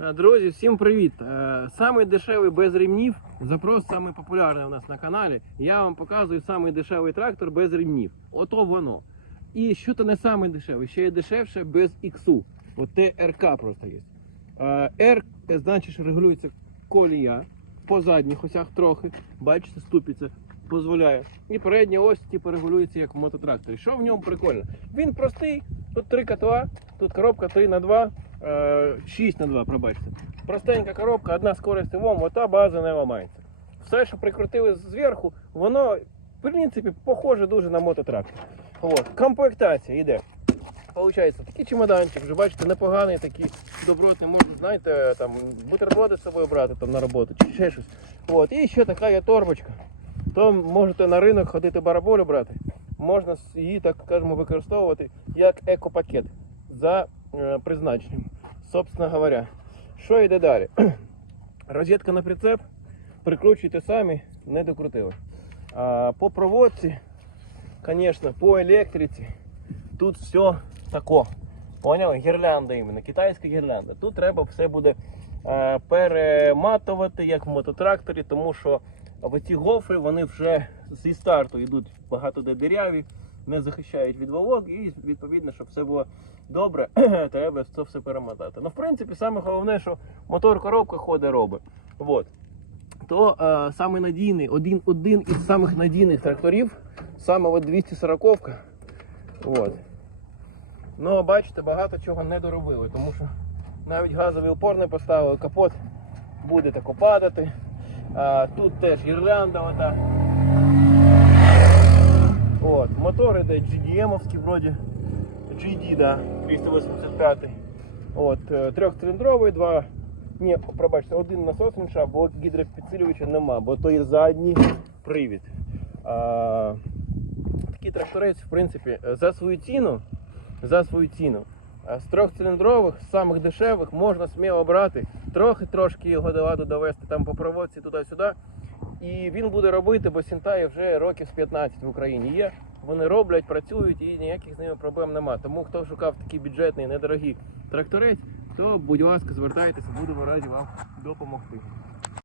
Е, Друзі, всім привіт! Е, Самий дешевий без ремнів. Запрос самий популярний у нас на каналі. Я вам показую самий дешевий трактор без ремнів. Ото воно. І що то не самий дешевий, ще є дешевше без іксу. От ТРК просто є. Е, е, значить, регулюється колія по задніх осях трохи. Бачите, ступиця дозволяє. І передня ось типу, регулюється як в мототракторі. Що в ньому прикольно? Він простий, тут три котла, тут коробка 3 на 2 е, 6 на 2, пробачте. Простенька коробка, одна скорость вом, ота база не ламається. Все, що прикрутили зверху, воно, в принципі, похоже дуже на мототрактор. От. Комплектація йде. Получається, такий чемоданчик, вже бачите, непоганий, такий добротний, можна, знаєте, там бутерброди з собою брати там, на роботу чи ще щось. От. І ще така є торбочка. То можете на ринок ходити бараболю брати. Можна її, так скажемо, використовувати як екопакет за е, призначенням. Собственно говоря, що йде далі? Розетка на прицеп, прикручуйте самі, не докрутили. А по проводці, звісно, по електриці, тут все тако. Поняли? Гірлянда іменно, китайська гірлянда. Тут треба все буде е, перематувати, як в мототракторі, тому що ці гофри вони вже зі старту йдуть багато де диряві, не захищають від волок, і відповідно, щоб все було добре, треба це все перемотати. Ну, в принципі, саме головне, що мотор коробка ходить робить. Вот. То е, саме надійний, один, один із самих надійних тракторів, саме от 240-ка. От. Ну, бачите, багато чого не доробили, тому що навіть газовий упор не поставили, капот буде тако падати. А, тут теж гірлянда. От, мотор іде GDM-овський. GD, да, 385. От, е, трьохциліндровий, два. Ні, пробачте, один насос інша, бо гідропідсилювача нема, бо то є задній привід. А, такий тракторець, в принципі, за свою ціну, за свою ціну. З трьохциліндрових, з самих дешевих, можна сміло брати, трохи-трошки його ладу довести там по проводці туди-сюди. І він буде робити, бо Сінтаї вже років з 15 в Україні є. Вони роблять, працюють і ніяких з ними проблем нема. Тому хто шукав такий бюджетний, недорогий тракторець, то будь ласка, звертайтеся, будемо раді вам допомогти.